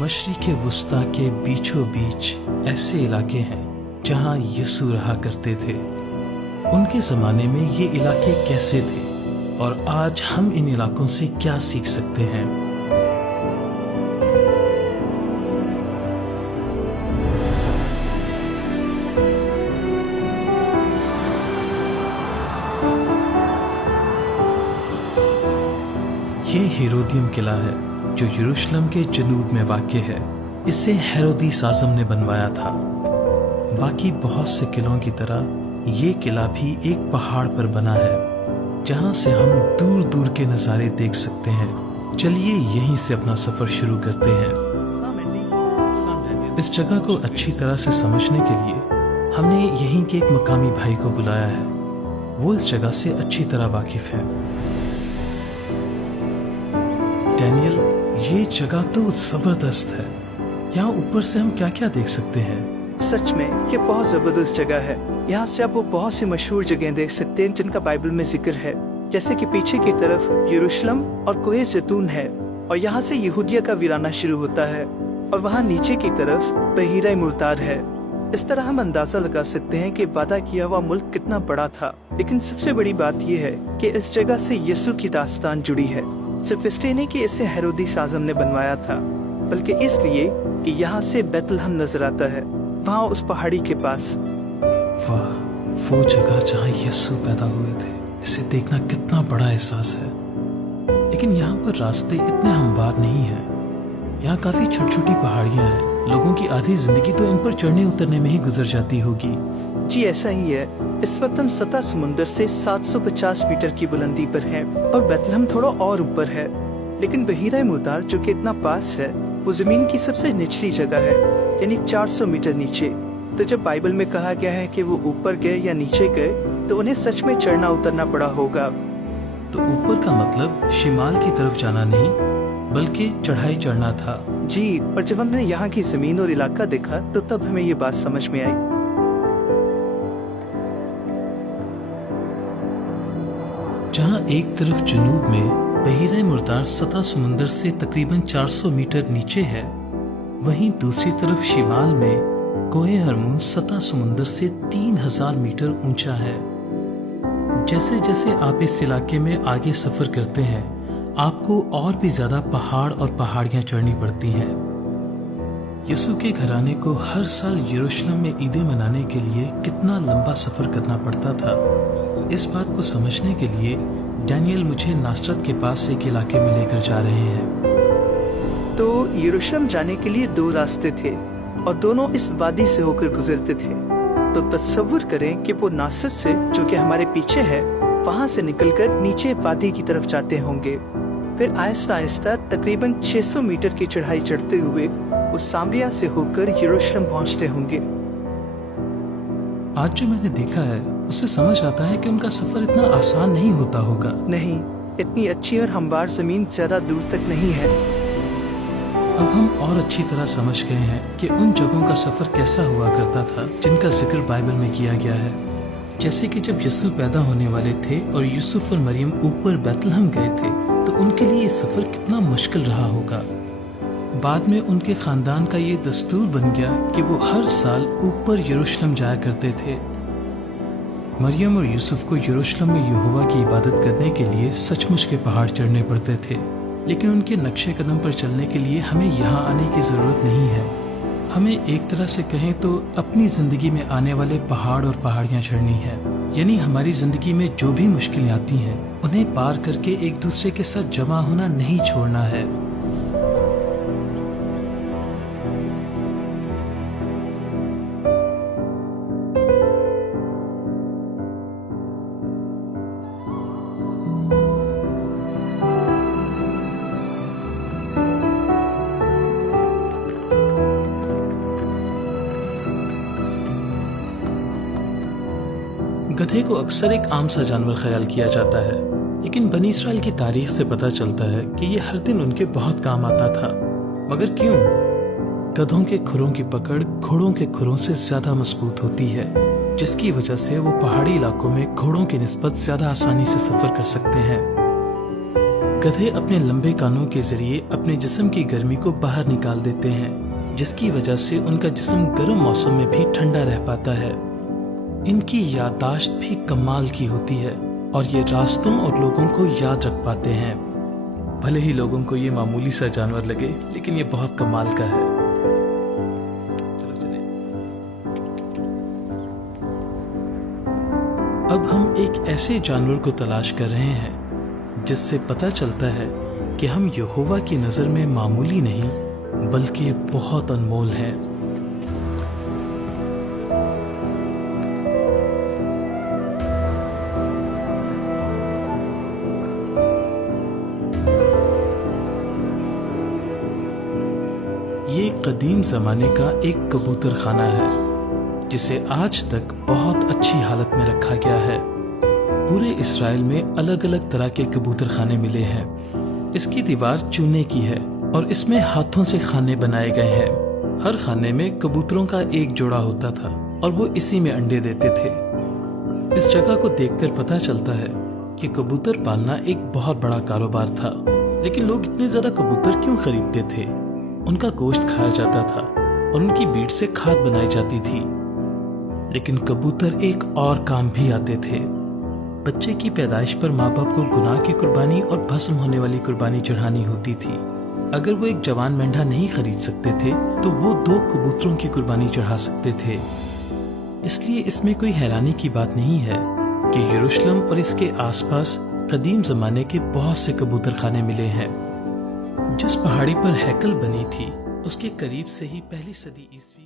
मशरिक़ वुस्ता के बीचों बीच ऐसे इलाके हैं जहां यीशु रहा करते थे। उनके ज़माने में ये इलाके कैसे थे और आज हम इन इलाकों से क्या सीख सकते हैं? ये हेरोदियम किला है जो यरूशलेम के जनूब में वाक़ है। इसे हेरोदिस आज़म ने बनवाया था। बाकी बहुत से किलों की तरह ये किला भी एक पहाड़ पर बना है जहां से हम दूर दूर के नज़ारे देख सकते हैं। चलिए यहीं से अपना सफ़र शुरू करते हैं। इस जगह को अच्छी तरह से समझने के लिए हमने यहीं के एक मकामी भाई को बुलाया है। वो इस जगह से अच्छी तरह वाकिफ है। डैनियल, ये जगह तो जबरदस्त है। यहाँ ऊपर से हम क्या क्या देख सकते हैं? सच में ये बहुत जबरदस्त जगह है। यहाँ से आप वो बहुत सी मशहूर जगह देख सकते हैं जिनका बाइबल में जिक्र है, जैसे कि पीछे की तरफ यरूशलेम और कोहे जैतून है, और यहाँ से यहूदिया का वीराना शुरू होता है, और वहाँ नीचे की तरफ बहीरा मुर्तार है। इस तरह हम अंदाजा लगा सकते हैं कि वादा किया हुआ मुल्क कितना बड़ा था। लेकिन सबसे बड़ी बात यह है कि इस जगह से यीशु की दास्तान जुड़ी है। सिर्फ इसलिए नहीं कि इसे हेरोदिस आज़म ने बनवाया था, बल्कि इसलिए कि यहाँ से बैतलहम नजर आता है, वहाँ उस पहाड़ी के पास। वाह, वो जगह जहाँ यीशु पैदा हुए थे, इसे देखना कितना बड़ा एहसास है। लेकिन यहाँ पर रास्ते इतने हमवार नहीं हैं। यहाँ काफी छोटी छोटी पहाड़ियाँ हैं। लोगों की आधी जिंदगी तो इन पर चढ़ने उतरने में ही गुजर जाती होगी। जी ऐसा ही है। इस वक्त हम सतह समुद्र से 750 मीटर की बुलंदी पर हैं, और बैतलहम थोड़ा और ऊपर है। लेकिन बहीरा मुर्तार जो कि इतना पास है, वो जमीन की सबसे निचली जगह है, यानी 400 मीटर नीचे। तो जब बाइबल में कहा गया है कि वो ऊपर गए या नीचे गए, तो उन्हें सच में चढ़ना उतरना पड़ा होगा। तो ऊपर का मतलब शिमाल की तरफ जाना नहीं, बल्कि चढ़ाई चढ़ना था। जी, और जब हमने यहाँ की जमीन और इलाका देखा तो तब हमें ये बात समझ में आई। जहाँ एक तरफ जनूब में बहीरा मुर्तार सतह समुद्र से तकरीबन 400 मीटर नीचे है, वहीं दूसरी तरफ शिमाल में कोहे हरमोन सतह समुद्र से 3000 मीटर ऊंचा है। जैसे जैसे आप इस इलाके में आगे सफर करते हैं, आपको और भी ज्यादा पहाड़ और पहाड़ियां चढ़नी पड़ती हैं। यीशु के घराने को हर साल यरूशलेम में ईदें मनाने के लिए कितना लंबा सफर करना पड़ता था। इस बात को समझने के लिए डैनियल मुझे नासरत के पास एक इलाके में लेकर जा रहे हैं। तो यरूशलेम जाने के लिए 2 रास्ते थे, और दोनों इस वादी से होकर गुजरते थे। तो तस्वुर करें कि वो नासरत से, जो कि हमारे पीछे है, वहाँ से निकलकर नीचे वादी की तरफ जाते होंगे। फिर आहिस्ता आहिस्ता तकरीबन 600 मीटर की चढ़ाई चढ़ते हुए वो सामरिया से होकर यरूशलेम पहुँचते होंगे। आज जो मैंने देखा है उससे समझ आता है कि उनका सफर इतना आसान नहीं होता होगा। नहीं, इतनी अच्छी और हमवार जमीन ज्यादा दूर तक नहीं है। अब हम और अच्छी तरह समझ गए हैं कि उन जगहों का सफर कैसा हुआ करता था जिनका जिक्र बाइबल में किया गया है। जैसे कि जब यीशु पैदा होने वाले थे और यूसुफ और मरियम ऊपर बैतलहम गए थे, तो उनके लिए ये सफर कितना मुश्किल रहा होगा। बाद में उनके खानदान का ये दस्तूर बन गया कि वो हर साल ऊपर यरूशलेम जाया करते थे। मरियम और यूसुफ को यरूशलेम में यहोवा की इबादत करने के लिए सचमुच के पहाड़ चढ़ने पड़ते थे, लेकिन उनके नक्शे कदम पर चलने के लिए हमें यहाँ आने की जरूरत नहीं है। हमें एक तरह से कहें तो अपनी जिंदगी में आने वाले पहाड़ और पहाड़ियाँ चढ़नी है। यानी हमारी जिंदगी में जो भी मुश्किलें आती हैं, उन्हें पार करके एक दूसरे के साथ जमा होना नहीं छोड़ना है। गधे को अक्सर एक आम सा जानवर ख्याल किया जाता है, लेकिन बनी इसराइल की तारीख से पता चलता है कि ये हर दिन उनके बहुत काम आता था। मगर क्यों? गधों के खुरों की पकड़ घोड़ों के खुरों से ज्यादा मजबूत होती है, जिसकी वजह से वो पहाड़ी इलाकों में घोड़ों की निस्बत ज्यादा आसानी से सफर कर सकते हैं। गधे अपने लंबे कानों के जरिए अपने जिस्म की गर्मी को बाहर निकाल देते हैं, जिसकी वजह से उनका जिस्म गर्म मौसम में भी ठंडा रह पाता है। इनकी याददाश्त भी कमाल की होती है और ये रास्तों और लोगों को याद रख पाते हैं। भले ही लोगों को ये मामूली सा जानवर लगे, लेकिन ये बहुत कमाल का है। अब हम एक ऐसे जानवर को तलाश कर रहे हैं जिससे पता चलता है कि हम यहोवा की नजर में मामूली नहीं बल्कि बहुत अनमोल हैं। ये कदीम जमाने का एक कबूतर खाना है जिसे आज तक बहुत अच्छी हालत में रखा गया है। पूरे इस्राएल में अलग अलग तरह के कबूतर खाने मिले हैं। इसकी दीवार चूने की है और इसमें हाथों से खाने बनाए गए हैं। हर खाने में कबूतरों का एक जोड़ा होता था और वो इसी में अंडे देते थे। इस जगह को देखकर पता चलता है कि कबूतर पालना एक बहुत बड़ा कारोबार था। लेकिन लोग इतने ज्यादा कबूतर क्यों खरीदते थे? उनका गोश्त खाया जाता था और उनकी बीट से खाद बनाई जाती थी। लेकिन कबूतर एक और काम भी आते थे। बच्चे की पैदाइश पर माँ बाप को गुनाह की कुर्बानी और भस्म होने वाली कुर्बानी चढ़ानी होती थी। अगर वो एक जवान मेंढा नहीं खरीद सकते थे तो वो 2 कबूतरों की कुर्बानी चढ़ा सकते थे। इसलिए इसमें कोई हैरानी की बात नहीं है कि यरूशलेम और इसके आसपास कदीम जमाने के बहुत से कबूतर खाने मिले हैं। जिस पहाड़ी पर हैकल बनी थी उसके करीब से ही पहली सदी ईस्वी